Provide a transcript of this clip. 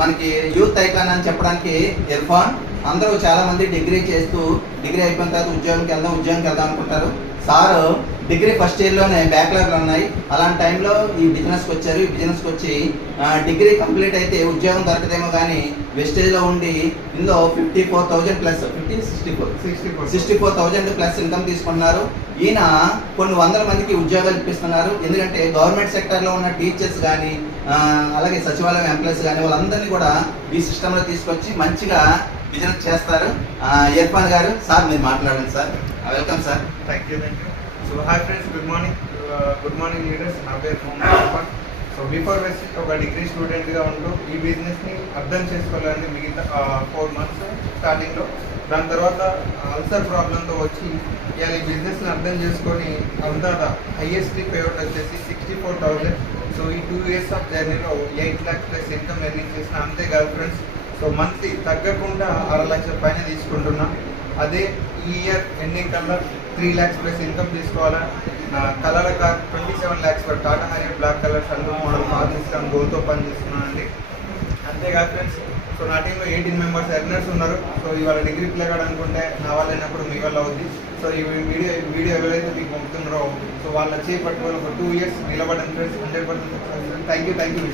మనకి youth icon అని చెప్పడానికి ఇర్ఫాన్. అందరూ చాలా మంది డిగ్రీ చేస్తూ డిగ్రీ అయిపోయిన తర్వాత ఉద్యోగంకి వెళ్దాం ఉద్యోగంకి వెళ్దాం అనుకుంటారు. సారు డిగ్రీ ఫస్ట్ ఇయర్లోనే బ్యాక్లాగ్లు ఉన్నాయి. అలాంటి టైంలో ఈ బిజినెస్కి వచ్చారు. ఈ బిజినెస్కి వచ్చి డిగ్రీ కంప్లీట్ అయితే ఉద్యోగం దొరకదేమో కానీ వెస్టేజ్లో ఉండి ఇందులో fifty four thousand plus fifty sixty four sixty four sixty four thousand plus income తీసుకుంటున్నారు. ఈయన కొన్ని వందల మందికి ఉద్యోగాలు ఇప్పిస్తున్నారు. ఎందుకంటే గవర్నమెంట్ సెక్టర్లో ఉన్న టీచర్స్ కానీ అలాగే సచివాలయం ఎంప్లాయీస్ కానీ వాళ్ళందరినీ కూడా ఈ సిస్టంలో తీసుకొచ్చి మంచిగా బిజినెస్ చేస్తారు. ఇర్ఫాన్ గారు సార్ మీరు మాట్లాడండి sir. Welcome sir thank you thank you so hi friends good morning good morning leaders నా పేరు మొహమ్మద్ సో బిఫోర్ బేసిక్ ఒక డిగ్రీ స్టూడెంట్గా ఉంటూ ఈ బిజినెస్ని అర్థం చేసుకోవాలని మిగతా ఫోర్ మంత్స్ స్టార్టింగ్లో దాని తర్వాత అల్సర్ ప్రాబ్లంతో వచ్చి ఇవాళ ఈ బిజినెస్ని అర్థం చేసుకొని అంతా హైయెస్ట్ పేఅవుట్ వచ్చేసి సిక్స్టీ ఫోర్ థౌజండ్ సో ఈ టూ ఇయర్స్ ఆఫ్ జర్నీలో eight lakhs plus income earning చేసిన అంతేకాదు ఫ్రెండ్స్ సో మంత్లీ తగ్గకుండా అర లక్షల పైన తీసుకుంటున్నా. అదే ఈ ఇయర్ ఎండింగ్ కల్లా త్రీ ల్యాక్స్ ప్లస్ ఇన్కమ్ తీసుకోవాలా? నా colour car twenty seven lakhs వరకు Tata Harrier black colour sun model బాగా తీసుకున్నాను గోల్తో పనిచేస్తున్నానండి అంతేకాదు ఫ్రెండ్స్ సో నా టీంలో ఎయిటీన్ మెంబర్స్ ఎర్నర్స్ ఉన్నారు. సో ఇవాళ డిగ్రీ పిల్లగాడు అనుకుంటే నా వాళ్ళు అయినప్పుడు మీ వల్ల అవుద్ది. సో ఈ వీడియో వీడియో ఎవరైతే మీకు పంపుతున్నారో సో వాళ్ళ చేపట్టుకొని ఒక టూ ఇయర్స్ నిలబడిన friends hundred percent thank you thank you